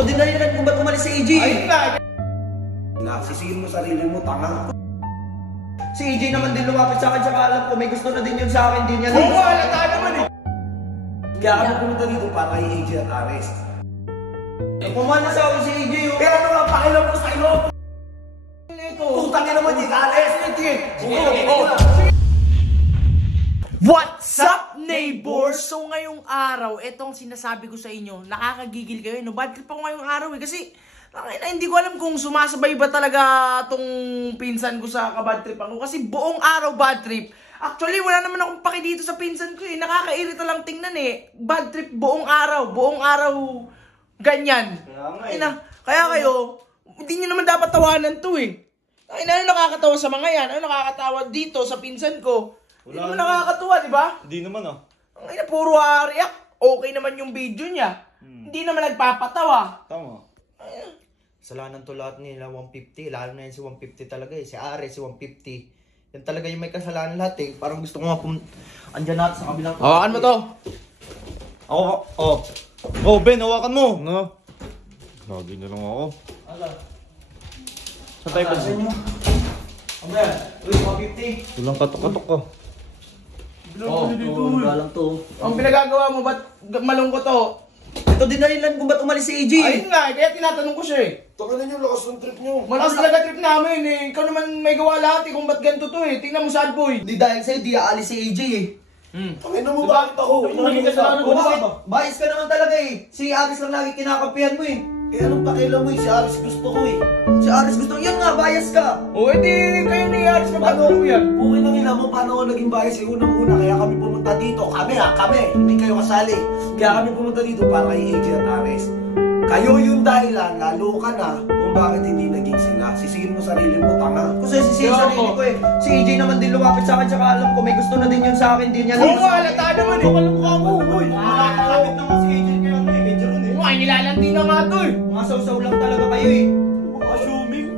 Ito din dahilan kung ba't umalis si AJ. Ayun na! Nasisihin mo sarili mo, tanga. Si AJ naman din lumapit sa akin, tsaka alam ko may gusto na din yun sa akin, din niya. Oo, halata naman eh! Kaya kami pumunta dito para kay AJ at Ares. Kumana sa akin si AJ, oh. Kaya ano nga, pakilam ko sa ilo. Ito. Putang ina mo dito, Ares. What's up, neighbors? So ngayong araw, etong sinasabi ko sa inyo, nakakagigil kayo, no? Bad trip ako ngayong araw eh, kasi hindi ko alam kung sumasabay ba talaga tong pinsan ko sa kabad trip ako, kasi buong araw bad trip. Actually, wala naman akong paki dito sa pinsan ko eh, nakakairita lang tingnan eh. Bad trip buong araw, ganyan. Kaya kayo, hindi nyo naman dapat tawanan to eh. Ano nakakatawa sa mga yan? Ano nakakatawa dito sa pinsan ko? Hindi naman nakakatuwa, di ba? Hindi naman ah. Ang ina, puro react. Okay naman yung video niya. Hindi naman nagpapatawa. Tama. Kasalanan to lahat nila 150. Lalo na yan si 150 talaga eh. Si Ares, si 150. Yan talaga yung may kasalanan lahat eh. Parang gusto ko nga andyan natin sa kabilang. Hawakan mo to. Ako, oh Ben, hawakan mo. No. Lagi na lang ako. Saan tayo pa? Ano yan? Uy, 150. Walang katok-katok ka. Galang to. Ang pinagagawa mo, ba't malungkot to? Ito din dahilan kung ba't umalis si AJ. Ayun nga, kaya tinatanong ko siya eh. Tangina niyo, lakas ng trip niyo. Malakas talaga trip namin eh. Ikaw naman may gawa lahat eh kung ba't ganito to eh. Tingnan mo sad boy. Hindi dahil sa'yo, di aalis si AJ eh. Tangina mo, bakit ako? Hindi ka sa Oo, bakit? Bias ka naman talaga eh. Si Aris lang lagi kinakampihan mo eh. Eh, anong pakialam mo eh? Si Ares gusto ko eh. Si Aris gusto, yan nga, bias ka. O edi kayo ni Aris magkakaroon yan. Okay na nila mo, paano ako naging bias eh? Unang-una, kaya kami pumunta dito. Kami, hindi kayo kasali. Kaya kami pumunta dito para kay AJ at Ares. Kayo yung dahilan, lalo ka na, kung bakit hindi naging sina. Sisihin mo sarili mo, tanga. Kasi sisihin sa sarili ko eh. Si AJ naman din lumapit sa akin, tsaka alam ko may gusto na din yun sa akin, din niya. Oo, halata naman eh. Mukha mo, boy. Malapit naman si AJ kayo ano eh, medyo ron eh. Ay, nilalandi na nga to eh. Mga sausaw lang talaga kayo eh. Assuming.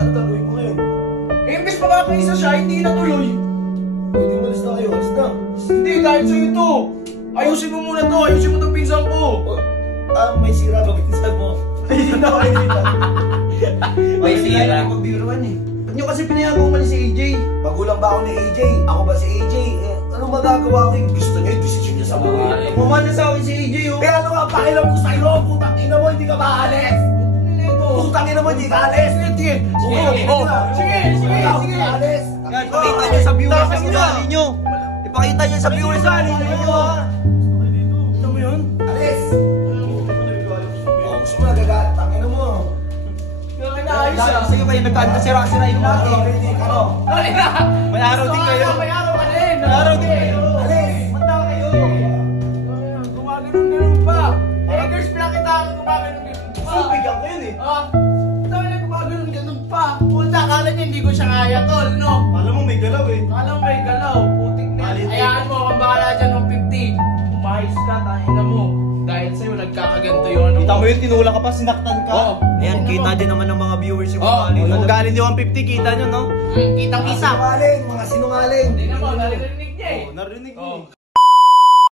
Ang tagoy mo ngayon. Eh, imbes makakaisa siya, hindi natuloy. Pwede malis na kayo, alis na. Hindi, dahil sa'yo ito. Ayusin mo muna to, ayusin mo itong pinsan ko. May sira ba pinsan mo? Ayun na, May sila lang magbiruan eh. Ba't nyo kasi pinayagang umalis si AJ? Magulang ba ako ni AJ? Ako ba si AJ? Eh, anong magagawa ko yung gusto niya, yung decision niya sa buhay? Kumana sa akin si AJ oh. Kaya ano nga, pakilam ko sa ilo, putang ina mo, hindi ka maalis! Putang ina mo, hindi ka alis! Sige. Alis! Yan, pakita nyo sa viewers ang ugali nyo. Ipakita nyo sa viewers ang ugali nyo ha. Ano mo yun? Alis! Gusto mo nagagalit, tangina mo. Ayos Dahil ah. sa'yo kayo nagkasira-sirain natin. Hindi ka no. May araw din kayo. May araw ka din. May araw din kayo. Alis! Manda kayo. Gumagano'n pa. Eh, girls, pinakita ko gumagano'n pa. Bigyan ko yun eh. Dami na gumagano'n pa. Punta, akala niya hindi ko siya kaya, tol, no? Alam mo may galaw eh. Alam mo, may galaw. Putik na. Hayaan mo, kung bahala dyan, 150. Umayos ka, tangina mo. Dahil sa'yo, nagkakaganto yun. Kita mo yun, tinula ka pa, sinaktan ka. Oo. Ayan, kita din naman ng mga viewers yung Oh, ugali. Yung galing ni 150, kita nyo no? Kitang-kita. Sinungaling, mga sinungaling. Hindi na mo, narinig niya eh. Narinig mo. Oh.